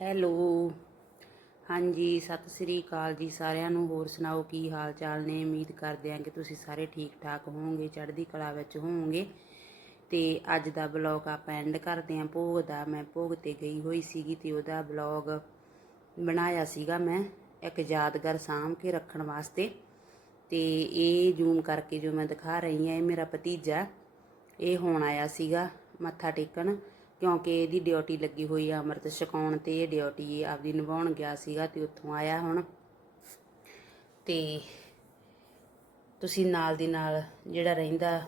Hello. ਹਾਂਜੀ, ਸਤਿ ਸ੍ਰੀ ਅਕਾਲ ਜੀ ਸਾਰਿਆਂ ਨੂੰ। ਹੋਰ ਸੁਣਾਓ, ਕੀ ਹਾਲ ਚਾਲ ਨੇ? ਉਮੀਦ ਕਰਦੇ ਹਾਂ ਕਿ ਤੁਸੀਂ ਸਾਰੇ ਠੀਕ ਠਾਕ ਹੋਵੋਗੇ, ਚੜ੍ਹਦੀ ਕਲਾ ਵਿੱਚ ਹੋਵੋਗੇ। ਤੇ ਅੱਜ ਦਾ ਬਲੌਗ ਆਪਾਂ ਐਂਡ ਕਰਦੇ ਹਾਂ। ਭੋਗ ਦਾ ਮੈਂ ਭੋਗ ਤੇ ਗਈ ਹੋਈ ਸੀਗੀ ਤੇ ਉਹਦਾ ਬਲੌਗ ਬਣਾਇਆ ਸੀਗਾ ਮੈਂ ਇੱਕ ਯਾਦਗਾਰ ਸਾਂਭ ਕੇ ਰੱਖਣ ਵਾਸਤੇ। ਤੇ ਇਹ ਜ਼ੂਮ ਕਰਕੇ ਜੋ ਮੈਂ ਦਿਖਾ ਰਹੀ ਹਾਂ, ਇਹ ਮੇਰਾ ਭਤੀਜਾ, ਇਹ ਹੁਣ ਆਇਆ ਸੀਗਾ ਮੱਥਾ ਟੇਕਣ। ਕਿਉਂਕਿ ਇਹਦੀ ਡਿਊਟੀ ਲੱਗੀ ਹੋਈ ਆ, ਅੰਮ੍ਰਿਤ ਛਕਾਉਣ ਤੇ ਇਹ ਡਿਊਟੀ ਆਪਦੀ ਨਿਭਾਉਣ ਗਿਆ ਸੀਗਾ ਤੇ ਉੱਥੋਂ ਆਇਆ ਹੁਣ। ਤੇ ਤੁਸੀਂ ਨਾਲ ਦੀ ਨਾਲ ਜਿਹੜਾ ਰਹਿੰਦਾ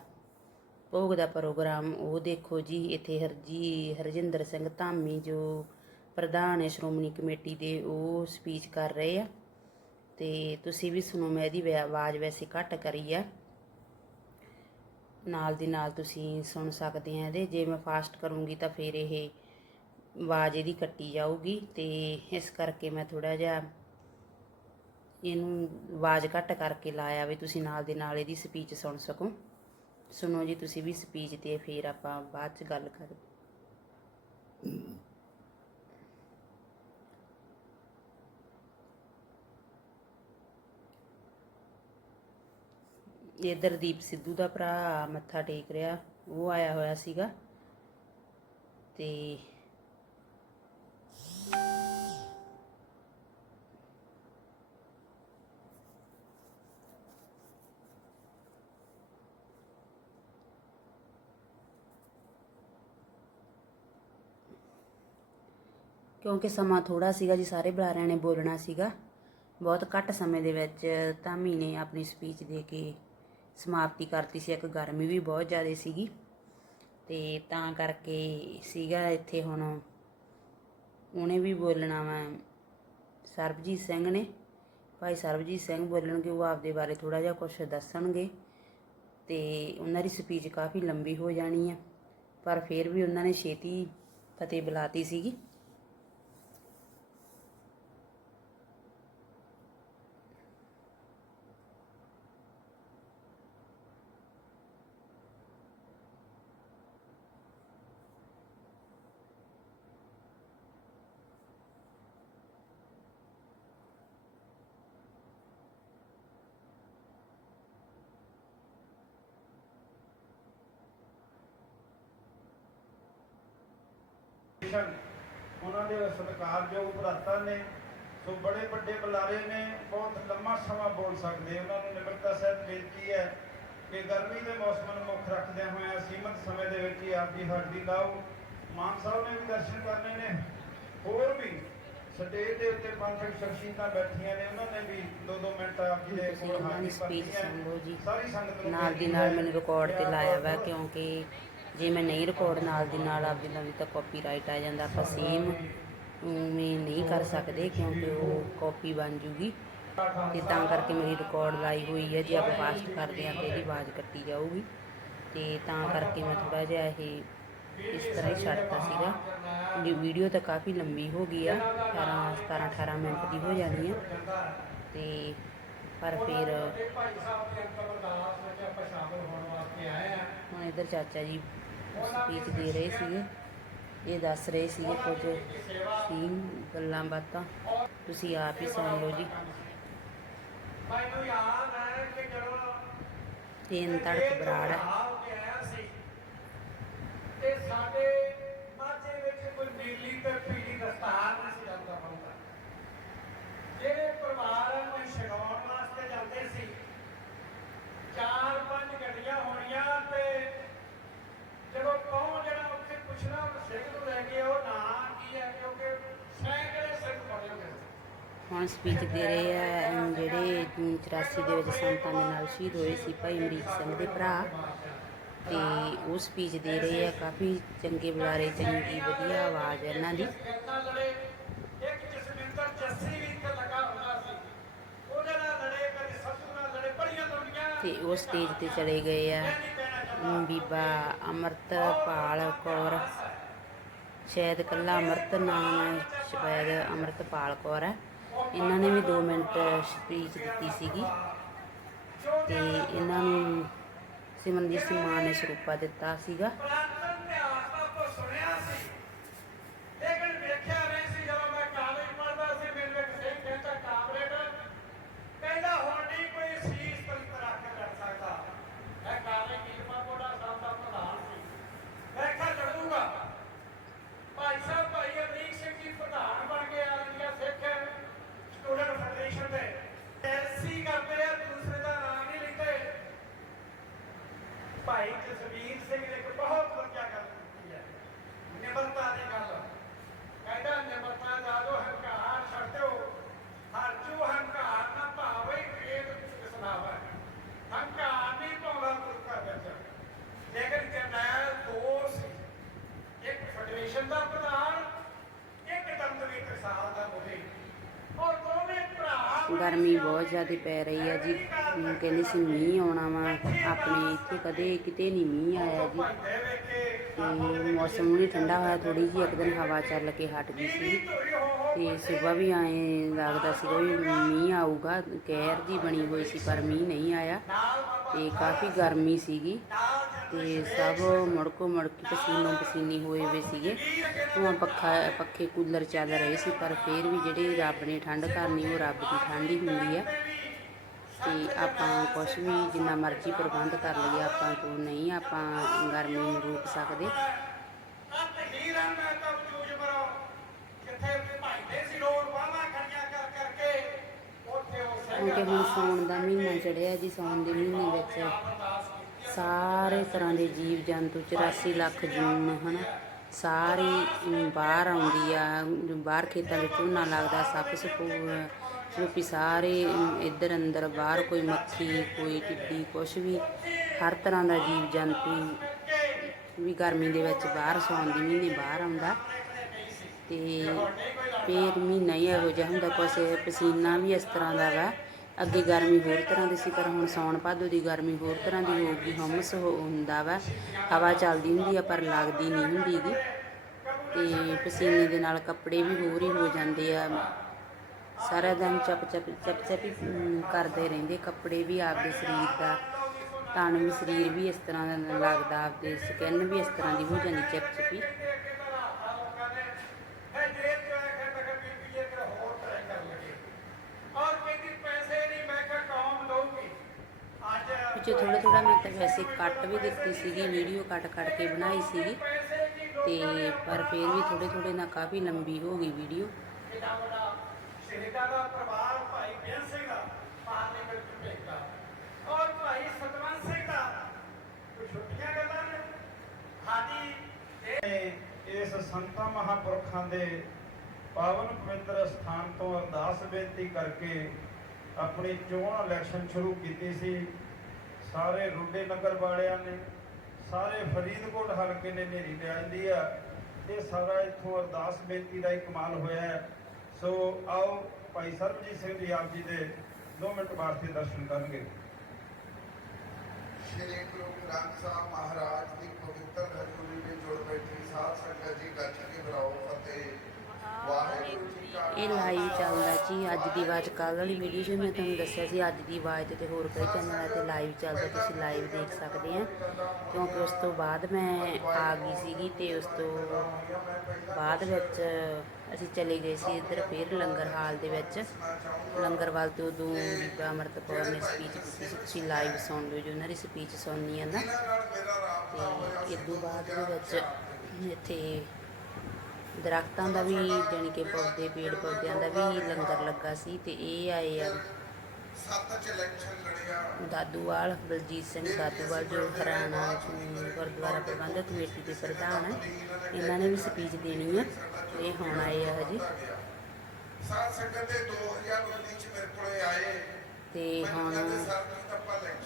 ਭੋਗ ਦਾ ਪ੍ਰੋਗਰਾਮ, ਉਹ ਦੇਖੋ ਜੀ, ਇੱਥੇ ਹਰਜੀ, ਹਰਜਿੰਦਰ ਸਿੰਘ ਧਾਮੀ ਜੋ ਪ੍ਰਧਾਨ ਹੈ, ਸ਼੍ਰੋਮਣੀ ਕਮੇਟੀ ਦੇ, ਉਹ ਸਪੀਚ ਕਰ ਰਹੇ ਆ। ਤੇ ਤੁਸੀਂ ਵੀ ਸੁਣੋ, ਮੈਂ ਇਹਦੀ ਵੈ- ਆਵਾਜ਼ ਵੈਸੇ ਘੱਟ ਕਰੀ ਆ। ਨਾਲ ਦੀ ਨਾਲ ਤੁਸੀਂ ਸੁਣ ਸਕਦੇ ਆ ਇਹਦੇ। ਜੇ ਮੈਂ ਫਾਸਟ ਕਰੂੰਗੀ ਤਾਂ ਫਿਰ ਇਹ ਆਵਾਜ਼ ਇਹਦੀ ਕੱਟੀ ਜਾਊਗੀ ਤੇ ਇਸ ਕਰਕੇ ਮੈਂ ਥੋੜਾ ਜਿਹਾ ਇਹਨੂੰ ਆਵਾਜ਼ ਘੱਟ ਕਰਕੇ ਲਾਇਆ ਵੀ ਤੁਸੀਂ ਨਾਲ ਦੇ ਨਾਲ ਇਹਦੀ ਸਪੀਚ ਸੁਣ ਸਕੋ। ਸੁਣੋ ਜੀ, ਤੁਸੀਂ ਵੀ ਸਪੀਚ ਤੇ ਫਿਰ ਆਪਾਂ ਬਾਅਦ ਚ ਗੱਲ ਕਰ ਇਧਰ ਦੀਪ ਸਿੱਧੂ ਦਾ ਭਰਾ ਮੱਥਾ ਟੇਕ ਰਿਹਾ, ਉਹ ਆਇਆ ਹੋਇਆ ਸੀਗਾ। ਤੇ ਕਿਉਂਕਿ ਸਮਾਂ ਥੋੜਾ ਸੀਗਾ ਜੀ, ਸਾਰੇ ਬੁਲਾਰਿਆਂ ਨੇ ਬੋਲਣਾ ਸੀਗਾ। ਬਹੁਤ ਘੱਟ ਸਮੇਂ ਦੇ ਵਿੱਚ ਧਾਮੀ ਨੇ ਆਪਣੀ ਸਪੀਚ ਦੇ ਕੇ ਸਮਾਪਤੀ ਕਰਤੀ ਸੀ, ਇੱਕ ਗਰਮੀ ਵੀ ਬਹੁਤ ਜ਼ਿਆਦਾ ਸੀਗੀ। ਤੇ ਤਾਂ ਕਰਕੇ ਸੀਗਾ ਇੱਥੇ ਹੁਣ ਉਹਨੇ ਵੀ ਬੋਲਣਾ ਵਾ, ਸਰਬਜੀਤ ਸਿੰਘ ਨੇ। ਭਾਈ ਸਰਬਜੀਤ ਸਿੰਘ ਬੋਲਣਗੇ, ਉਹ ਆਪਦੇ ਬਾਰੇ ਥੋੜਾ ਜਿਹਾ ਕੁਝ ਦੱਸਣਗੇ। ਤੇ ਉਹਨਾਂ ਦੀ ਸਪੀਚ ਕਾਫੀ ਲੰਬੀ ਹੋ ਜਾਣੀ ਆ, ਪਰ ਫਿਰ ਵੀ ਉਹਨਾਂ ਨੇ ਛੇਤੀ ਫਤਿਹ ਬੁਲਾਤੀ ਸੀਗੀ। ਮਿਸ਼ਨ ਉਹਨਾਂ ਦੇ ਸਤਿਕਾਰਯੋਗ ਭਰਾਤਾ ਨੇ ਸੋ ਬੜੇ ਵੱਡੇ ਬੁਲਾਰੇ ਨੇ ਬਹੁਤ ਲੰਮਾ ਸਮਾਂ ਬੋਲ ਸਕਦੇ ਉਹਨਾਂ ਨੂੰ ਨਿਮਰਤਾ ਸਹਿਤ ਬੇਨਤੀ ਹੈ ਕਿ ਗਰਮੀ ਦੇ ਮੌਸਮ ਨੂੰ ਮੁੱਖ ਰੱਖਦਿਆਂ ਹੋਇਆਂ ਸੀਮਤ ਸਮੇਂ ਦੇ ਵਿੱਚ ਹੀ ਆਪ ਦੀ ਹਾਜ਼ਰੀ ਲਾਓ। ਮਾਨ ਸਾਹਿਬ ਨੇ ਵੀ ਦਰਸ਼ਨ ਕਰਨੇ ਨੇ। ਹੋਰ ਵੀ ਸਟੇਜ ਦੇ ਉੱਤੇ ਪੰਥਕ ਸ਼ਖਸੀਅਤਾਂ ਬੈਠੀਆਂ ਨੇ। ਉਹਨਾਂ ਨੇ ਵੀ 2-2 ਮਿੰਟ ਆਪ ਜੀ ਦੇ ਕੋਲ ਹਾਜ਼ਰੀ ਹੈ। ਜੀ। ਸਾਰੀ ਸੰਗਤ ਨੂੰ ਨਾਲ ਦੀ ਨਾਲ ਮੈਨੂੰ ਰਿਕਾਰਡ ਤੇ ਲਾਇਆ ਵਾ ਕਿਉਂਕਿ ਜੇ ਮੈਂ ਨਹੀਂ ਰਿਕਾਰਡ ਨਾਲ ਦੀ ਨਾਲ ਆਪਦੀ ਲਾਉਂਦੀ ਤਾਂ ਕਾਪੀਰਾਈਟ ਆ ਜਾਂਦਾ, ਆਪਾਂ ਸੇਮ ਉਵੇਂ ਨਹੀਂ ਕਰ ਸਕਦੇ ਕਿਉਂਕਿ ਉਹ ਕਾਪੀ ਬਣ ਜੂਗੀ। ਤੇ ਤਾਂ ਕਰਕੇ ਮੇਰੀ ਰਿਕਾਰਡ ਲਾਈ ਹੋਈ ਹੈ, ਜੇ ਆਪਾਂ ਫਾਸਟ ਕਰਦੇ ਹਾਂ ਤੇ ਇਹਦੀ ਆਵਾਜ਼ ਕੱਟੀ ਜਾਊਗੀ। ਤੇ ਤਾਂ ਕਰਕੇ ਮੈਂ ਥੋੜਾ ਜਿਹਾ ਇਹ, ਇਸ ਤਰ੍ਹਾਂ ਹੀ ਛੱਡਤਾ ਸੀਗਾ। ਵੀ ਵੀਡੀਓ ਤਾਂ ਕਾਫੀ ਲੰਬੀ ਹੋ ਗਈ ਆ 18 17 18 ਮਿੰਟ ਦੀ ਹੋ ਜਾਣੀ ਆ। ਤੇ ਪਰ ਫਿਰ ਹੁਣ ਇਧਰ ਚਾਚਾ ਜੀ ਸਪੀਚ ਦੇ ਰਹੇ ਸੀਗੇ। ਇਹ ਦੱਸ ਰਹੇ ਸੀਗੇ ਕੁਝ ਸੀਨ ਗੱਲਾਂ ਬਾਤਾਂ। ਤੁਸੀਂ ਆਪ ਹੀ ਸੁਣ ਲਓ ਜੀ। ਮੈਨੂੰ ਯਾਦ ਹੈ ਕਿ ਜਦੋਂ ਤੇਨ ਤੜਕ ਬਰਾੜ ਹੈ। ਤੇ ਸਾਡੇ ਮਾਝੇ ਵਿੱਚ ਕੋਈ ਨੀਲੀ ਤੇ ਪੀਲੀ ਦਸਤਾਰ ਨਹੀਂ ਸੀ ਜਾਂਦਾ ਹੁੰਦਾ ਜਿਹੜੇ ਪਰਿਵਾਰ ਨੂੰ ਛਡਾਉਣ ਵਾਸਤੇ ਜਾਂਦੇ ਸੀ ਚਾਰ ਪੰਜ ਗੱਡੀਆਂ ਹੋਣੀਆਂ ਤੇ ਜਦੋਂ ਕੌਣ ਜਿਹੜਾ ਉੱਥੇ ਪੁੱਛਣਾ ਉਹ ਸਿੰਘ ਨੂੰ ਲੈ ਕੇ ਉਹ ਨਾਂ ਕੀ ਹੈ ਕਿਉਂਕਿ ਸੈਂਕੜੇ ਸਿੰਘ ਬਣੇ ਹੁੰਦੇ ਸੀ ਹੁਣ ਸਪੀਚ ਦੇ ਰਹੇ ਆ ਜਿਹੜੇ ਜੂਨ 84 ਦੇ ਵਿੱਚ ਸੰਤਾਂ ਦੇ ਨਾਲ ਸ਼ਹੀਦ ਹੋਏ ਸੀ ਭਾਈ ਅਮਰੀਕ ਸਿੰਘ ਦੇ ਭਰਾ। ਤੇ ਉਹ ਸਪੀਚ ਦੇ ਰਹੇ ਆ, ਕਾਫੀ ਚੰਗੇ ਬੁਲਾਰੇ, ਚੰਗੀ ਵਧੀਆ ਆਵਾਜ਼ ਹੈ ਇਹਨਾਂ ਦੀ। ਇੱਕ ਜਸਵਿੰਦਰ ਜੱਸੀ ਵੀ ਇੱਥੇ ਹੁੰਦਾ ਸੀ ਉਹਦੇ ਨਾਲ ਲੜੇ ਕਦੇ ਸੱਸੂ ਨਾਲ ਲੜੇ ਬੜੀਆਂ ਲੰਬੀਆਂ ਤੇ ਉਹ ਸਟੇਜ ਤੇ ਚਲੇ ਗਏ ਆ। ਬੀਬਾ ਅਮਰਤਪਾਲ ਕੌਰ ਸ਼ਾਇਦ ਕੱਲਾ ਅਮਰਤ, ਨਾਮ ਸ਼ਾਇਦ ਅਮਰਤਪਾਲ ਕੌਰ ਹੈ। ਇਹਨਾਂ ਨੇ ਵੀ 2 ਮਿੰਟ ਸਪੀਚ ਦਿੱਤੀ ਸੀਗੀ ਤੇ ਇਹਨਾਂ ਨੂੰ ਸਿਮਰਨਜੀਤ ਸਿੰਘ ਮਾਨ ਨੇ ਸਰੂਪਾ ਦਿੱਤਾ ਸੀਗਾ। ਭਾਈ ਜਸਵੀਰ ਸਿੰਘ ਨੇ ਇੱਕ ਬਹੁਤ ਵਧੀਆ ਗੱਲ ਕੀਤੀ ਹੈ ਨਿਮਰਤਾ ਦੀ ਗੱਲ ਕਹਿੰਦਾ ਨਿਮਰਤਾ ਦਾ ਲੋ ਹੰਕਾਰ ਛੱਡਿਓ ਹਰ ਜੋ ਹੰਕਾਰ ਨਾ ਭਾਵੇ ਵੇਦ ਸੁਣਾਵਾ ਹੰਕਾਰ ਨਹੀਂ ਪਾਉਂਦਾ ਪੁਰਖਾ ਵਿੱਚ ਲੇਕਿਨ ਜਰਨੈਲ ਦੋ ਸੀ ਇੱਕ ਫੈਡਰੇਸ਼ਨ ਦਾ ਪ੍ਰਧਾਨ ਇੱਕ ਤੰਤਰੀ ਟਕਸਾਲ ਦਾ ਮੁਖੀ ਔਰ ਦੋਵੇਂ ਭਰਾ ਗਰਮੀ ਬਹੁਤ ਜ਼ਿਆਦਾ ਪੈ ਰਹੀ ਹੈ ਜੀ ਅਮ ਕਹਿੰਦੇ ਸੀ ਮੀਂਹ ਆਉਣਾ ਵਾ, ਆਪਣੇ ਇੱਥੇ ਕਦੇ ਕਿਤੇ ਨਹੀਂ ਮੀਂਹ ਆਇਆ ਜੀ। ਤੇ ਮੌਸਮ ਵੀ ਠੰਡਾ ਹੋਇਆ ਥੋੜੀ ਜਿਹੀ ਇੱਕ ਦਿਨ ਹਵਾ ਚੱਲ ਕੇ ਹਟ ਗਈ ਸੀ। ਤੇ ਸਵੇਰ ਵੀ ਆਏ, ਲੱਗਦਾ ਸੀ ਵੀ ਮੀਂਹ ਆਊਗਾ, ਕਹਿਰ ਜੀ ਬਣੀ ਹੋਈ ਸੀ, ਪਰ ਮੀਂਹ ਨਹੀਂ ਆਇਆ। ਤੇ ਕਾਫੀ ਗਰਮੀ ਸੀਗੀ। ਤੇ ਸਭ ਮੁੜਕੋ ਮੁੜਕੀ ਪਸੀਨੋ ਪਸੀਨੀ ਹੋਏ ਹੋਏ ਸੀਗੇ। ਉਹ ਪੱਖਾ, ਪੱਖੇ ਕੂਲਰ ਚੱਲ ਰਹੇ ਸੀ, ਪਰ ਫੇਰ ਵੀ ਜਿਹੜੇ ਰੱਬ ਨੇ ਠੰਡ ਕਰਨੀ, ਉਹ ਰੱਬ ਦੀ ਠੰਡ ਹੀ ਹੁੰਦੀ ਆ। ਤੇ ਆਪਾਂ ਕੁਛ ਵੀ ਜਿੰਨਾ ਮਰਜ਼ੀ ਪ੍ਰਬੰਧ ਕਰ ਲਈਏ ਆਪਾਂ ਤੋਂ ਨਹੀਂ ਆਪਾਂ ਗਰਮੀ ਨੂੰ ਰੋਕ ਸਕਦੇ। ਕਿਉਂਕਿ ਹੁਣ ਸਾਉਣ ਦਾ ਮਹੀਨਾ ਚੜਿਆ ਜੀ ਸਾਉਣ ਦੇ ਮਹੀਨੇ ਵਿੱਚ ਸਾਰੇ ਤਰ੍ਹਾਂ ਦੇ ਜੀਵ ਜੰਤੂ 84 ਲੱਖ ਜੂਨ ਹਨਾ ਸਾਰੇ ਅਮ, ਬਾਹਰ ਆਉਂਦੀ ਆ ਬਾਹਰ ਖੇਤਾਂ ਵਿੱਚ ਝੋਨਾ ਲੱਗਦਾ ਸੱਪ ਸਪੂ ਸਪੂਪੀ ਸਾਰੇ ਇੱਧਰ ਅੰਦਰ, ਬਾਹਰ ਕੋਈ ਮੱਖੀ, ਕੋਈ ਟਿੱਡੀ, ਕੁਛ ਵੀ, ਹਰ ਤਰ੍ਹਾਂ ਦਾ ਜੀਵ ਜੰਤੂ ਵੀ ਗਰਮੀ ਦੇ ਵਿੱਚ ਬਾਹਰ ਸੌਣ ਦੀ ਮਹੀਨੇ ਬਾਹਰ ਆਉਂਦਾ। ਤੇ ਫੇਰ ਮਹੀਨਾ ਹੀ ਇਹੋ ਜਿਹਾ ਹੁੰਦਾ, ਕੁਛ ਪਸੀਨਾ ਵੀ ਇਸ ਤਰ੍ਹਾਂ ਦਾ ਵਾ। ਅੱਗੇ ਗਰਮੀ ਹੋਰ ਤਰ੍ਹਾਂ ਦੀ ਸੀ, ਪਰ ਹੁਣ ਸੌਣ ਭਾਦੋ ਦੀ ਗਰਮੀ ਹੋਰ ਤਰ੍ਹਾਂ ਦੀ ਹੋ ਗਈ ਹਮਸ ਹੋ- ਹੁੰਦਾ ਵਾ। ਹਵਾ ਚੱਲਦੀ ਹੁੰਦੀ ਆ, ਪਰ ਲੱਗਦੀ ਨਹੀਂ ਹੁੰਦੀ ਗੀ। ਤੇ ਪਸੀਨੇ ਦੇ ਨਾਲ ਕੱਪੜੇ ਵੀ ਹੋਰ ਹੀ ਹੋ ਜਾਂਦੇ ਆ। ਸਾਰਾ ਦਿਨ ਚੱਪ ਚੱਪ ਚੱਪ ਚੱਪ ਕਰਦੇ ਰਹਿੰਦੇ। ਕੱਪੜੇ ਵੀ ਆਪਦੇ ਸਰੀਰ ਦਾ ਤਨ ਵੀ, ਸਰੀਰ ਵੀ ਇਸ ਤਰ੍ਹਾਂ ਦਾ ਲੱਗਦਾ, ਆਪਦੇ ਸਕਿਨ ਵੀ ਇਸ ਤਰ੍ਹਾਂ ਦੀ ਹੋ ਜਾਂਦੀ, ਚਿਪ ਚਿਪੀ ਔਰ ਵਿੱਚ ਥੋੜਾ ਥੋੜਾ ਮੈਂ ਤਾਂ ਵੈਸੇ ਕੱਟ ਵੀ ਦਿੱਤੀ ਸੀਗੀ, ਵੀਡੀਓ ਕੱਟ ਕੱਟ ਕੇ ਬਣਾਈ ਸੀਗੀ। ਤੇ ਪਰ ਫਿਰ ਵੀ ਥੋੜੇ ਥੋੜੇ ਨਾਲ ਕਾਫੀ ਲੰਬੀ ਹੋ ਗਈ ਵੀਡੀਓ ਕਿੰਨਾ ਵੱਡਾ ਸ਼ਹੀਦਾਂ ਦਾ ਪਰਿਵਾਰ ਭਾਈ ਬੇਨ ਸਿੰਘ ਦਾ ਪਾਰਲੀਮੈਂਟ ਭੇਜਦਾ ਔਰ ਭਾਈ ਸਤਵੰਤ ਸਿੰਘ ਦਾ ਕੋਈ ਛੁੱਟੀਆਂ ਗੱਲਾਂ ਨੇ ਸਾਡੀ ਇਹ- ਇਸ ਸੰਤਾਂ ਮਹਾਂਪੁਰਖਾਂ ਦੇ ਪਾਵਨ ਪਵਿੱਤਰ ਸਥਾਨ ਤੋਂ ਅਰਦਾਸ ਬੇਨਤੀ ਕਰਕੇ ਆਪਣੀ ਚੋਣ ਇਲੈਕਸ਼ਨ ਸ਼ੁਰੂ ਕੀਤੀ ਸੀ। ਸਾਰੇ ਰੁੱਡੇ ਨਗਰ ਵਾਲਿਆਂ ਨੇ, ਸਾਰੇ ਫਰੀਦਕੋਟ ਹਲਕੇ ਨੇ ਨੇਰੀ ਲਿਆਂਦੀ ਆ। ਇਹ ਸਾਰਾ ਇੱਥੋਂ ਅਰਦਾਸ ਬੇਨਤੀ ਦਾ ਹੀ ਕਮਾਲ ਹੋਇਆ ਹੈ। ਸੋ ਆਓ ਭਾਈ ਸਰਬਜੀਤ ਸਿੰਘ ਜੀ ਆਪ ਜੀ ਦੇ 2 ਮਿੰਟ ਵਾਸਤੇ ਦਰਸ਼ਨ ਕਰਨਗੇ। ਸ਼੍ਰੀ ਗੁਰੂ ਗ੍ਰੰਥ ਸਾਹਿਬ ਮਹਾਰਾਜ ਦੀ ਪਵਿੱਤਰ ਹਜ਼ੂਰੀ ਵਿੱਚ ਜੁੜ ਬੈਠੀ ਸਾਧ ਸੰਗਤ ਜੀ ਗੱਜ ਕੇ ਬੁਲਾਓ ਫਤਿਹ ਵਾਹਿਗੁਰੂ ਜੀ ਕਾ ਇਹ ਲਾਈਵ ਚੱਲਦਾ ਜੀ ਅੱਜ ਦੀ ਆਵਾਜ਼ ਕੱਲ ਵਾਲੀ ਵੀਡੀਓ 'ਚ ਮੈਂ ਤੁਹਾਨੂੰ ਦੱਸਿਆ ਸੀ ਅੱਜ ਦੀ ਆਵਾਜ਼ ਤੇ ਹੋਰ ਕਈ ਚੈਨਲਾਂ ਤੇ ਲਾਈਵ ਚੱਲਦਾ ਤੁਸੀਂ ਲਾਈਵ ਦੇਖ ਸਕਦੇ ਆ। ਕਿਉਂਕਿ ਉਸ ਤੋਂ ਬਾਅਦ ਮੈਂ ਆ ਗਈ ਸੀਗੀ ਤੇ ਉਸ ਤੋਂ ਬਾਅਦ ਵਿੱਚ ਅਸੀਂ ਚਲੇ ਗਏ ਸੀ ਇੱਧਰ ਫਿਰ ਲੰਗਰ ਹਾਲ ਦੇ ਵਿੱਚ। ਲੰਗਰ ਵਾਲ ਤੋਂ ਉਦੋਂ ਬੀਬਾ ਅਮਰਤ ਕੌਰ ਨੇ ਸਪੀਚ ਦਿੱਤੀ ਸੀ ਤੁਸੀਂ ਲਾਈਵ ਸੁਣ ਲਿਓ ਜੀ ਉਹਨਾਂ ਦੀ ਸਪੀਚ ਸੁਣਨੀ ਆ ਨਾ। ਤੇ ਇਸ ਤੋਂ ਬਾਅਦ ਦੇ ਵਿੱਚ ਇੱਥੇ ਦਰਖਤਾਂ ਦਾ ਵੀ, ਜਾਣੀ ਕਿ ਪੌਦੇ, ਪੇੜ ਪੌਦਿਆਂ ਦਾ ਵੀ ਲੰਗਰ ਲੱਗਾ ਸੀ ਤੇ ਇਹ ਆਏ ਆ। ਦਾਦੂਵਾਲ, ਬਲਜੀਤ ਸਿੰਘ ਦਾਦੂਵਾਲ, ਜੋ ਹਰਿਆਣਾ ਗੁਰਦੁਆਰਾ ਪ੍ਰਬੰਧਕ ਕਮੇਟੀ ਦੇ ਪ੍ਰਧਾਨ ਹੈ ਇਹਨਾਂ ਨੇ ਵੀ ਸਪੀਚ ਦੇਣੀ ਹੈ ਇਹ ਹੁਣ ਆਏ ਆ ਹਜੇ। ਸਾਧ ਸੰਗਤ ਦੇ 2019 ਚ ਮੇਰੇ ਕੋਲੇ ਆਏ ਤੇ ਹੁਣ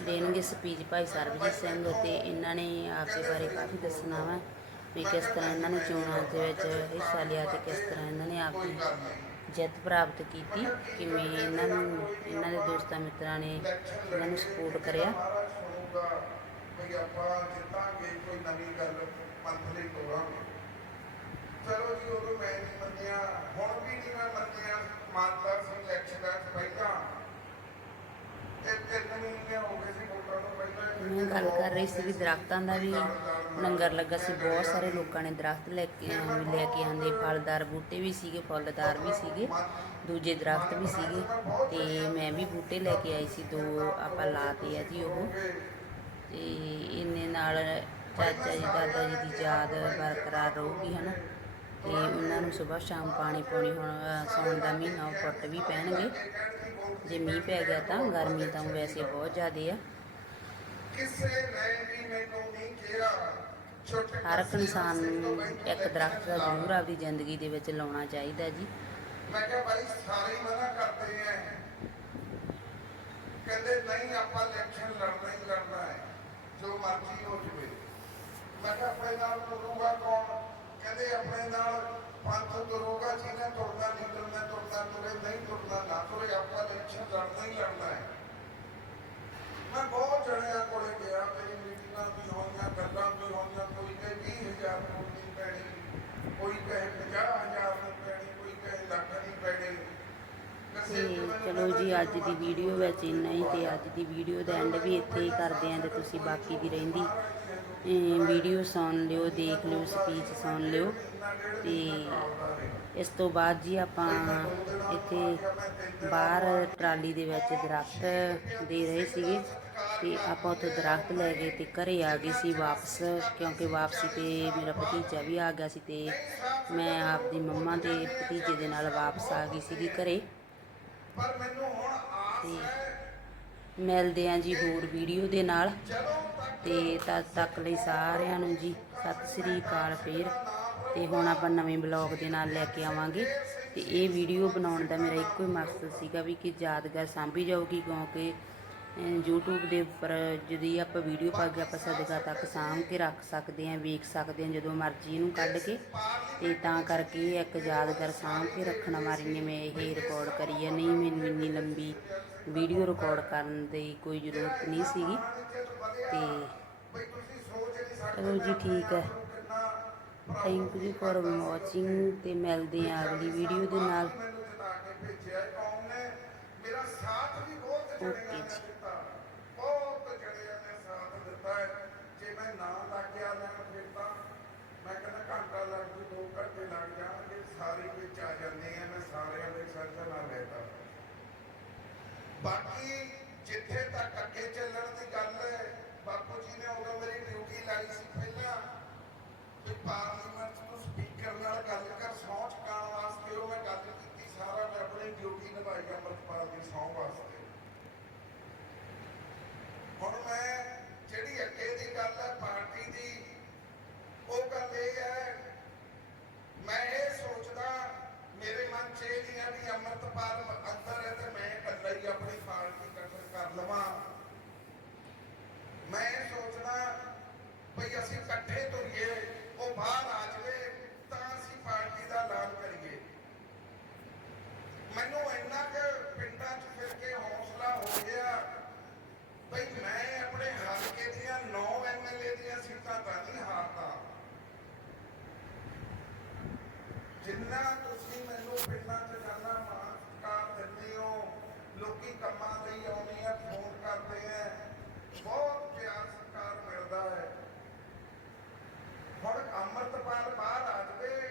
ਦੇਣਗੇ ਸਪੀਚ ਭਾਈ ਸਰਬਜੀਤ ਸਿੰਘ, ਤੇ ਇਹਨਾਂ ਨੇ ਆਪਦੇ ਬਾਰੇ ਕਾਫੀ ਦੱਸਣਾ ਵਾ। ਵੀ ਕਿਸ ਤਰ੍ਹਾਂ ਇਹਨਾਂ ਨੇ ਚੋਣਾਂ ਦੇ ਵਿੱਚ ਹਿੱਸਾ ਲਿਆ ਤੇ ਕਿਸ ਤਰ੍ਹਾਂ ਇਹਨਾਂ ਨੇ ਆਪਣੀ ਜਿੱਤ ਪ੍ਰਾਪਤ ਕੀਤੀ, ਕਿਵੇਂ ਇਹਨਾਂ ਨੂੰ, ਇਹਨਾਂ ਦੇ ਦੋਸਤਾਂ ਮਿੱਤਰਾਂ ਨੇ ਇਹਨਾਂ ਨੂੰ ਸਪੋਰਟ ਕਰਿਆ। ਮਹਾਰਾਜ ਆਪਾਂ ਜਿੱਤਾਂਗੇ ਕੋਈ ਨਵੀਂ ਗੱਲ ਪੰਥ ਤੋਰਾਂਗੇ ਚਲੋ ਜੀ, ਉਦੋਂ ਮੈਂ ਨਹੀਂ ਮੰਨਿਆ, ਹੁਣ ਵੀ ਨਹੀਂ ਮੈਂ ਮੰਨਿਆ ਮਾਨਦਾਰ ਸਿੰਘ ਇਲੈਕਸ਼ਨ ਦਾ ਪਹਿਲਾਂ ਇਹ ਤਿੰਨ ਮਹੀਨੇ ਹੋ ਗਏ ਸੀ ਵੋਟਾਂ ਨੂੰ ਪਹਿਲਾਂ ਹੀ ਮੈਂ ਗੱਲ ਕਰ ਰਹੀ ਸੀ ਵੀ ਦਰਖਤਾਂ ਦਾ ਵੀ ਲੰਗਰ ਲੱਗਾ ਸੀ, ਬਹੁਤ ਸਾਰੇ ਲੋਕਾਂ ਨੇ ਦਰਖਤ ਲੈ ਕੇ ਲੈ ਕੇ ਆਂਦੇ ਫਲਦਾਰ ਬੂਟੇ ਵੀ ਸੀਗੇ, ਫੁੱਲਦਾਰ ਵੀ ਸੀਗੇ, ਦੂਜੇ ਦਰਖਤ ਵੀ ਸੀਗੇ ਤੇ ਮੈਂ ਵੀ ਬੂਟੇ ਲੈ ਕੇ ਆਈ ਸੀ, ਦੋ ਆਪਾਂ ਲਾਤੇ ਆ ਜੀ ਉਹ। ਤੇ ਇਹਨੇ ਨਾਲ ਚਾਚਾ ਜੀ, ਦਾਦਾ ਜੀ ਦੀ ਯਾਦ ਬਰਕਰਾਰ ਰਹੂਗੀ, ਹਨਾ? ਤੇ ਉਹਨਾਂ ਨੂੰ ਸਵੇਰ ਸ਼ਾਮ ਪਾਣੀ ਪਾਉਣੀ ਹੁਣ ਅਹ, ਦਾ ਮਹੀਨਾ ਉਹ ਪੁੱਟ ਵੀ ਪੈਣਗੇ। ਜੇ ਮੀਂਹ ਪੈ ਗਿਆ ਤਾਂ ਗਰਮੀ ਤਾਂ ਵੈਸੇ ਬਹੁਤ ਜ਼ਿਆਦੇ ਆ। ਹਰ ਇੱਕ ਇਨਸਾਨ ਨੂੰ ਇੱਕ ਦਰਖਤ ਦਾ ਜ਼ਰੂਰ ਆਪਦੀ ਜ਼ਿੰਦਗੀ ਦੇ ਵਿੱਚ ਲਾਉਣਾ ਚਾਹੀਦਾ ਜੀ। ਮੈਂ ਕਿਹਾ ਭਾਈ ਸਾਰੇ ਮਨਾ ਕਰਦੇ ਐ ਕਹਿੰਦੇ ਨਹੀਂ ਆਪਾਂ ਇਲੈਕਸ਼ਨ ਲੜਨਾ ਹੀ ਲੜਨਾ ਹੈ। ਜੋ ਮਰਜ਼ੀ ਹੋ ਜਵੇ। ਮੈਂ ਕਿਹਾ ਆਪਣੇ ਨਾਲ ਕੌਣ? ਕਦੇ ਆਪਣੇ ਨਾਲ ਪੰਥ ਤੁਰੋਗਾ ਜਿਹਨੇ ਤੁਰਨਾ ਨਹੀਂ ਤੁਰਨਾ ਤੁਰਨਾ ਤੁਰੇ ਨਹੀਂ ਤੁਰਨਾ ਨਾ ਤੁਰੇ ਆਪਾਂ ਨੇ ਇੱਛਾ ਲੜਨਾ ਹੀ ਲੜਨਾ ਹੈ। ਮੈਂ ਬਹੁਤ ਜਣਿਆਂ ਕੋਲੇ ਗਿਆ ਮੇਰੀ ਮੀਟਿੰਗਾਂ ਵੀ ਹੋਈਆਂ ਗੱਲਾਂ ਵੀ ਹੋਈਆਂ ਕੋਈ ਕਹੇ 20000 ਰੁਪਏ ਪੈਣੀ ਕੋਈ ਕਹੇ 50000 ਚਲੋ ਜੀ ਅੱਜ ਦੀ ਵੀਡੀਓ ਵਿੱਚ ਇੰਨਾ ਹੀ ਤੇ ਅੱਜ ਦੀ ਵੀਡੀਓ ਦਾ ਐਂਡ ਵੀ ਇੱਥੇ ਹੀ ਕਰਦੇ ਆਂ ਤੇ ਤੁਸੀਂ ਬਾਕੀ ਦੀ ਰਹਿੰਦੀ। ਵੀਡੀਓ ਸੁਣ ਲਿਓ, ਦੇਖ ਲਿਓ ਸਪੀਚ ਸੁਣ ਲਿਓ। ਤੇ ਇਸ ਤੋਂ ਬਾਅਦ ਜੀ ਆਪਾਂ ਇੱਥੇ ਬਾਹਰ ਟਰਾਲੀ ਦੇ ਵਿੱਚ ਦਰਖਤ ਦੇ ਰਹੇ ਸੀਗੇ। ਤੇ ਆਪਾਂ ਉੱਥੇ ਦਰਖਤ ਲੈ ਗਏ ਤੇ ਘਰੇ ਆ ਗਏ ਸੀ ਵਾਪਸ, ਕਿਉਂਕਿ ਵਾਪਸੀ ਤੇ ਮੇਰਾ ਭਤੀਜਾ ਵੀ ਆ ਗਿਆ ਸੀ ਤੇ ਮੈਂ ਆਪਦੀ ਮੰਮਾ ਤੇ ਭਤੀਜੇ ਦੇ ਨਾਲ ਵਾਪਸ ਆ ਗਈ ਸੀਗੀ ਘਰੇ। ਪਰ ਮੈਨੂੰ ਹੁਣ ਆਸ ਮਿਲਦੇ ਆਂ ਜੀ ਹੋਰ ਵੀਡੀਓ ਦੇ ਨਾਲ। ਜਦੋਂ ਤੇ ਤਦ ਤੱਕ ਲਈ ਸਾਰਿਆਂ ਨੂੰ ਜੀ ਸਤਿ ਸ੍ਰੀ ਅਕਾਲ ਫੇਰ। ਤੇ ਹੁਣ ਆਪਾਂ ਨਵੇਂ ਬਲੌਗ ਦੇ ਨਾਲ ਲੈ ਕੇ ਆਵਾਂਗੇ। ਤੇ ਇਹ ਵੀਡੀਓ ਬਣਾਉਣ ਦਾ ਮੇਰਾ ਇੱਕੋ ਹੀ ਮਕਸਦ ਸੀਗਾ ਵੀ ਕਿ ਯਾਦਗਾਰ ਸਾਂਭੀ ਜਾਊਗੀ ਕਿਉਂਕਿ ਅਹ, YouTube ਦੇ ਉੱਪਰ যদি ਆਪਾਂ ਵੀਡੀਓ ਪਾ ਕੇ ਆਪਾਂ ਸਦਕਾ ਤੱਕ ਸਾਂਭ ਕੇ ਰੱਖ ਸਕਦੇ ਹਾਂ ਵੇਖ ਸਕਦੇ ਹਾਂ ਜਦੋਂ ਮਰਜ਼ੀ ਇਹਨੂੰ ਕੱਢ ਕੇ। ਤੇ ਤਾਂ ਕਰਕੇ ਇਹ ਇੱਕ ਯਾਦਗਾਰ ਸਾਂਭ ਕੇ ਰੱਖਣ ਵਾਲੀ ਨੇ ਮੈਂ ਇਹ ਰਿਕਾਰਡ ਕਰੀ ਆ। ਨਹੀਂ ਮੈਨੂੰ ਇੰਨੀ ਲੰਬੀ ਵੀਡੀਓ ਰਿਕਾਰਡ ਕਰਨ ਦੀ ਕੋਈ ਜ਼ਰੂਰਤ ਨਹੀਂ ਸੀਗੀ। ਤੇ ਚਲੋ ਜੀ ਠੀਕ ਹੈ। ਥੈਂਕ ਯੂ ਫॉर ਵਾਚਿੰਗ ਤੇ ਮਿਲਦੇ ਹਾਂ ਅਗਲੀ ਵੀਡੀਓ ਦੇ ਨਾਲ। ਮੇਰਾ ਸਾਥ ਵੀ ਬਹੁਤ ਜਣਿਆਂ ਨੇ ਦਿੱਤਾ ਬਹੁਤ ਜਣਿਆਂ ਨੇ ਸਾਥ ਦਿੱਤਾ ਜੇ। ਮੈਂ ਨਾ ਲੱਗ ਨਾ ਫਿਰ ਤਾਂ ਮੈਂ ਕਹਿੰਦਾ ਘੰਟਾ ਲੱਗ ਜੂ, ਦੋ ਘੰਟੇ ਲੱਗ ਜਾਣਗੇ, ਸਾਰੇ ਵਿੱਚ ਆ ਜਾਂਦੇ ਆ, ਮੈਂ ਸਾਰਿਆਂ ਦੇ ਸਰਜਾ ਨਾਲ ਲੈਦਾ ਬਾਕੀ ਜਿੱਥੇ ਤੱਕ ਅੱਗੇ ਚੱਲਣ ਦੀ ਗੱਲ ਹੈ, ਬਾਪੂ ਜੀ ਨੇ ਉਦੋਂ ਮੇਰੀ ਡਿਊਟੀ ਲਾਈ ਸੀ ਪਹਿਲਾਂ ਕਿ ਪਾਰਲੀਮੈਂਟ ਨੂੰ ਸਪੀਕਰ ਨਾਲ ਗੱਲ ਕਰ ਸਹੁੰ ਚੁਕਾਉਣ ਵਾਸਤੇ ਉਹ ਮੈਂ ਗੱਲ ਕੀਤੀ ਸਾਰਾ ਮੈਂ ਆਪਣੀ ਡਿਊਟੀ ਨਿਭਾਈ ਅੰਮ੍ਰਿਤਪਾਲ ਦੀ ਸਹੁੰ ਵਾਸਤੇ ਹੁਣ ਮੈਂ ਜਿਹੜੀ ਅੱਗੇ ਦੀ ਗੱਲ ਹੈ ਪਾਰਟੀ ਦੀ ਉਹ ਗੱਲ ਇਹ ਹੈ ਮੈਂ ਇਹ ਸੋਚਦਾ ਮੇਰੇ ਮਨ 'ਚ ਇਹ ਨਹੀਂ ਹੈ ਵੀ ਅੰਮ੍ਰਿਤਪਾਲ ਅੰਦਰ ਹੈ ਤੇ ਮੈਂ ਇਕੱਲਾ ਹੀ ਆਪਣੀ ਪਾਰਟੀ ਗਠਨ ਕਰ ਲਵਾਂ ਮੈਂ ਇਹ ਸੋਚਦਾ ਭਈ ਅਸੀਂ ਇਕੱਠੇ ਤੁਰੀਏ ਉਹ ਬਾਹਰ ਆ ਜਾਵੇ ਤਾਂ ਅਸੀਂ ਪਾਰਟੀ ਦਾ ਐਲਾਨ ਕਰੀਏ ਮੈਨੂੰ ਇੰਨਾ ਕਿ ਪਿੰਡਾਂ 'ਚ ਫਿਰ ਕੇ ਹੌਸਲਾ ਹੋ ਗਿਆ ਭਈ ਮੈਂ ਆਪਣੇ ਹਲਕੇ ਦੀਆਂ 9 ਐਮਐਲਏ ਦੀਆਂ ਸੀਟਾਂ ਤਾਂ ਨਹੀਂ ਹਾਰਦਾ ਜਿੰਨਾ ਤੁਸੀਂ ਮੈਨੂੰ ਪਿੰਡਾਂ 'ਚ ਜਾਣਾ ਮਾਨ ਸਤਿਕਾਰ ਦਿੰਦੇ ਹੋ ਲੋਕੀ ਕੰਮਾਂ ਲਈ ਆਉਂਦੇ ਆ ਫੋਨ ਕਰਦੇ ਆ ਬਹੁਤ ਪਿਆਰ ਸਤਿਕਾਰ ਮਿਲਦਾ ਹੈ ਹੁਣ ਅੰਮ੍ਰਿਤਪਾਲ ਬਾਹਰ ਆ ਜਾਵੇ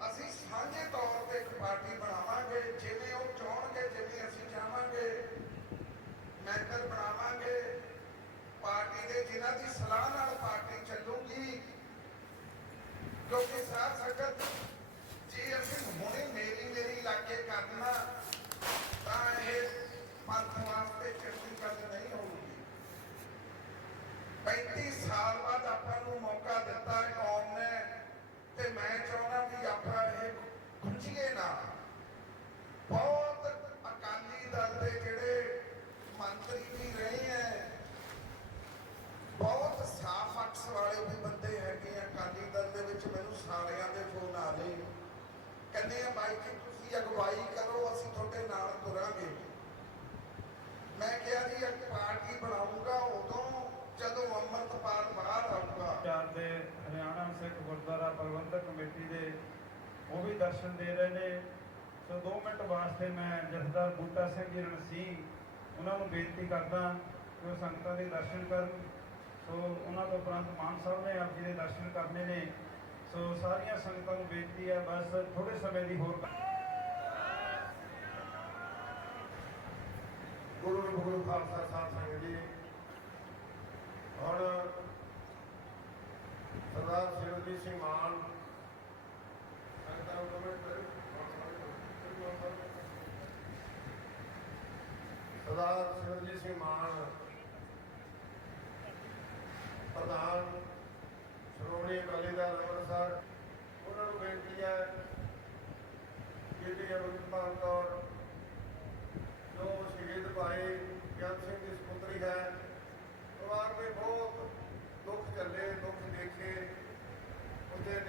ਅਸੀਂ ਸਾਂਝੇ ਤੌਰ ਤੇ ਇੱਕ ਪਾਰਟੀ ਬਣਾਵਾਂਗੇ ਜਿਵੇਂ ਉਹ ਚਾਹਣਗੇ ਜਿਵੇਂ ਅਸੀਂ ਚਾਹਾਂਗੇ ਮੈਂਬਰ ਬਣਾਵਾਂਗੇ ਪਾਰਟੀ ਦੇ ਜਿਨ੍ਹਾਂ ਦੀ ਸਲਾਹ ਨਾਲ ਪਾਰਟੀ ਚੱਲੂਗੀ ਕਿਉਂਕਿ ਸਾਧ ਸੰਗਤ, ਜੇ ਅਸੀਂ ਹੁਣੇ ਮੇਰੀ ਮੇਰੀ ਲਾਗੇ ਕਰਨਾ, ਤਾਂ ਇਹ ਪੰਥ ਵਾਸਤੇ ਚੰਗੀ ਗੱਲ ਨਹੀਂ ਹੋਊਗੀ। 35 ਸਾਲ ਬਾਅਦ ਆਪਾਂ ਨੂੰ ਮੌਕਾ ਦਿੱਤਾ ਕੌਮ ਨੇ, ਤੇ ਮੈਂ ਚਾਹੁੰਦਾ ਵੀ ਆਪਾਂ ਇਹ ਗੁੰਝੀਏ ਨਾ। ਬਹੁਤ ਅਕਾਲੀ ਦਲ ਦੇ ਜਿਹੜੇ ਮੰਤਰੀ ਵੀ ਰਹੇ ਹੈ, ਬਹੁਤ ਸਾਫ਼ ਅਕਸ ਵਾਲੇ ਵੀ ਬੰਦੇ ਹੈਗੇ ਆ, ਅਕਾਲੀ ਦਲ ਦੇ ਵਿੱਚ ਮੈਨੂੰ ਸਾਰਿਆਂ ਦੇ ਫੋਨ ਆ ਰਹੇ। ਕਹਿੰਦੇ ਆ, ਬਾਈ ਜੀ, ਤੁਸੀਂ ਅਗਵਾਈ ਕਰੋ, ਅਸੀਂ ਤੁਹਾਡੇ ਨਾਲ ਤੁਰਾਂਗੇ। ਮੈਂ ਕਿਹਾ ਜੀ ਇੱਕ ਪਾਰਟੀ ਬਣਾਉਂਗਾ ਉਦੋਂ, ਜਦੋਂ ਅੰਮ੍ਰਿਤਪਾਲ ਬਾਹਰ ਆਊਗਾ। ਚਾਰ ਦੇ ਹਰਿਆਣਾ ਸਿੱਖ ਗੁਰਦੁਆਰਾ ਪ੍ਰਬੰਧਕ ਕਮੇਟੀ ਦੇ ਉਹ ਵੀ ਦਰਸ਼ਨ ਦੇ ਰਹੇ ਨੇ। ਸੋ 2 ਮਿੰਟ ਵਾਸਤੇ ਮੈਂ ਜਥੇਦਾਰ ਬੂਟਾ ਸਿੰਘ ਜੀ ਰਣਸੀ ਉਹਨਾਂ ਨੂੰ ਬੇਨਤੀ ਕਰਦਾ ਕਿ ਉਹ ਸੰਗਤਾਂ ਦੇ ਦਰਸ਼ਨ ਕਰਨ। ਸੋ ਉਹਨਾਂ ਤੋਂ ਉਪਰੰਤ ਮਾਨ ਸਾਹਿਬ ਨੇ ਆਪ ਜੀ ਦੇ ਦਰਸ਼ਨ ਕਰਨੇ ਨੇ। ਸੋ ਸਾਰੀਆਂ ਸੰਗਤਾਂ ਨੂੰ ਬੇਨਤੀ ਹੈ, ਬਸ ਥੋੜੇ ਸਮੇਂ ਦੀ ਹੋਰ ਗੁਰੂ ਗੁਰੂ ਖਾਲਸਾ ਸਾਹਿਬ ਸੰਗਤ ਜੀ, ਹੁਣ ਸਰਦਾਰ ਸਿਮਰਜੀਤ ਸਿੰਘ ਮਾਨ, ਸੰਗਤਾਂ ਨੂੰ ਸਰਦਾਰ ਸਿਮਰਜੀਤ ਸਿੰਘ ਮਾਨ ਪ੍ਰਧਾਨ ਸ਼੍ਰੋਮਣੀ ਅਕਾਲੀ ਦਲ ਅੰਮ੍ਰਿਤਸਰ, ਉਹਨਾਂ ਨੂੰ ਬੇਨਤੀ ਹੈ ਕਿ ਜਿਹੜੀ ਅਮਰਪਾਲ ਕੌਰ, ਜੋ ਸ਼ਹੀਦ ਭਾਈ ਗਿਆਨ ਸਿੰਘ ਦੀ ਸੁਪੁੱਤਰੀ ਹੈ, ਪਰਿਵਾਰ ਨੇ ਬਹੁਤ ਦੁੱਖ ਝੱਲੇ, ਦੁੱਖ ਦੇਖੇ ਉਹਦੇ